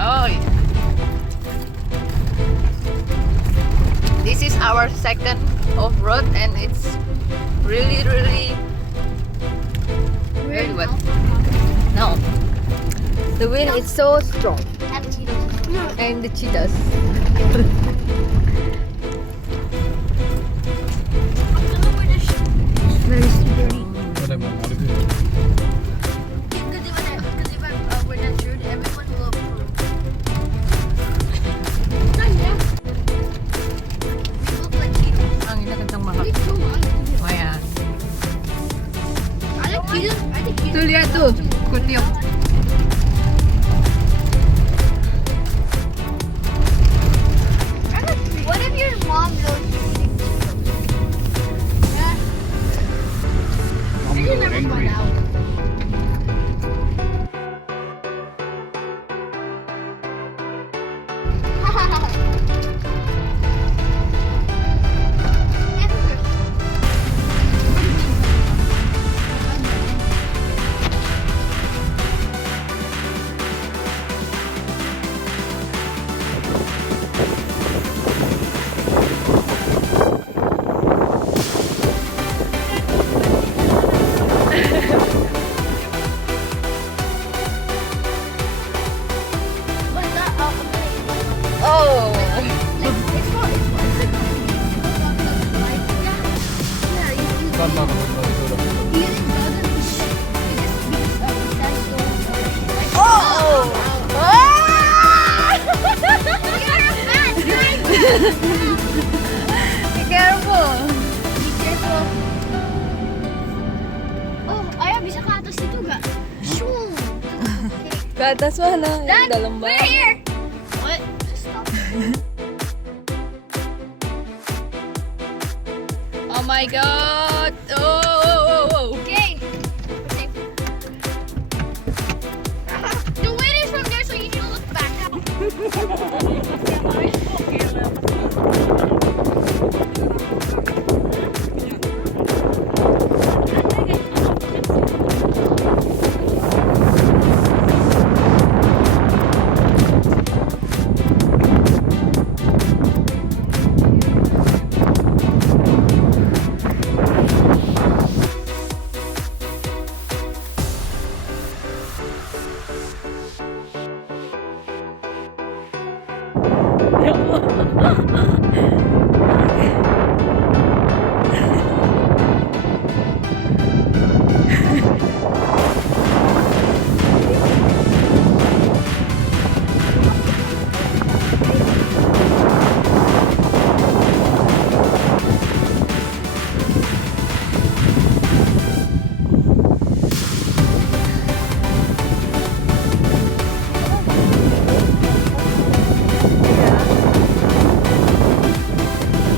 Oh, yeah. This is our second off-road and it's really very wet. No, the wind is so strong and the cheetahs. Very scary. Whatever. Because if we're not sure, everyone will approve. We look like Cheetos. Ang inagandang mahal. Me too. Ayan. I like Cheetos. I think Cheetos. Tuh lihat tuh, kunyuk. What if your mom knows you're eating Cheetos? Yeah. I'm You never angry. find out. What's that? Oh. Oh. Be careful. Oh, ayah bisa ke atas itu gak? Shoo. Ke atas mana? Yang Dad, dalam we're banget. here. What? Stop. Oh my god. Oh. Okay. Safe. The wind is from there, so you need to look back.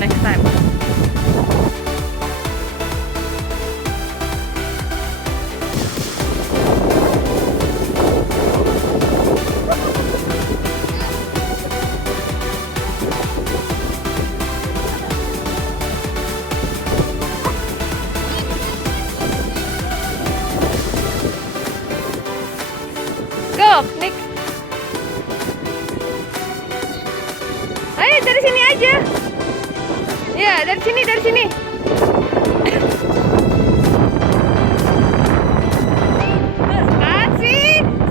Next time. Go, Nick. Ayo dari sini aja. Ya, dari sini.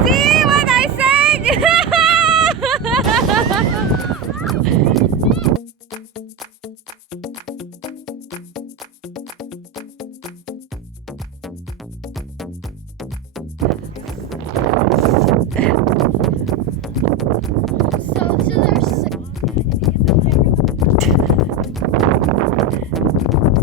See what I said? So this is our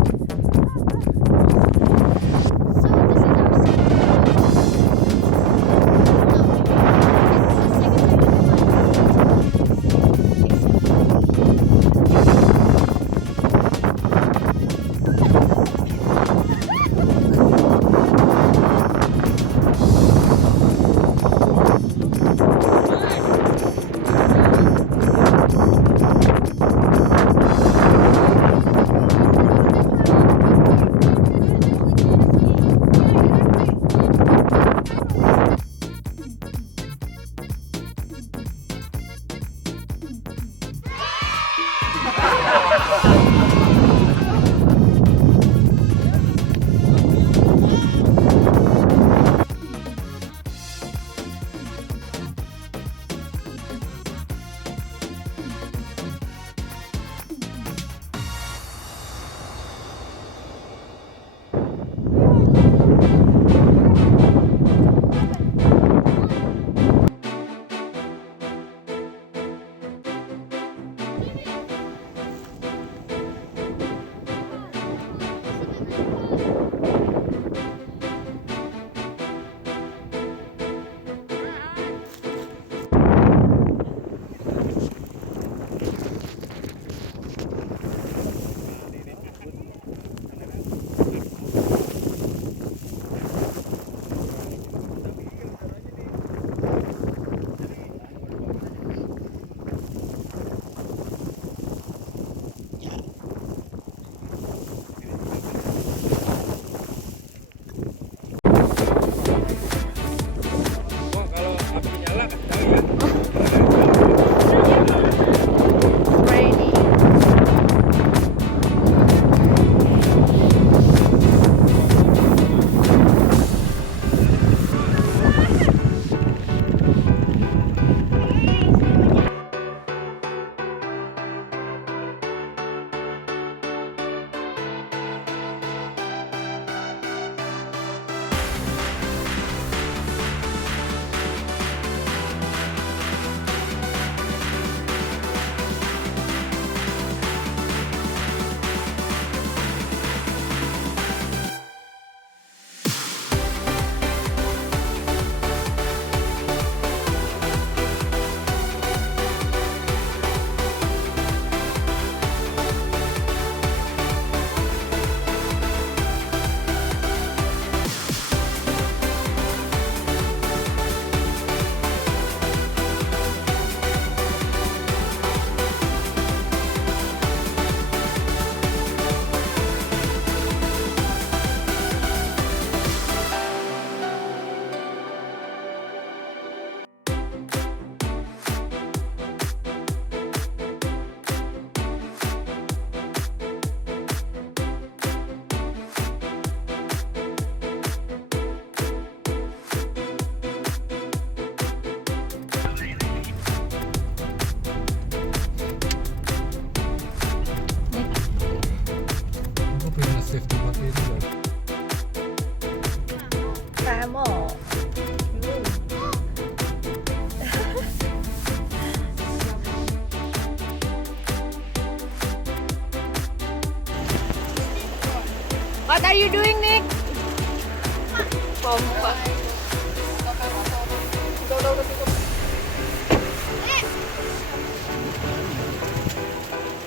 What are you doing, Nick?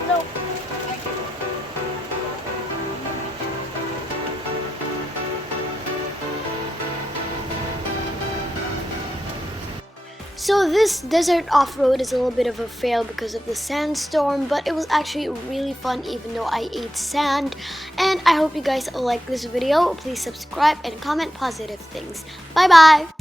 No. So this desert off-road is a little bit of a fail because of the sandstorm, but it was actually really fun even though I ate sand. And I hope you guys like this video. Please subscribe and comment positive things. Bye bye!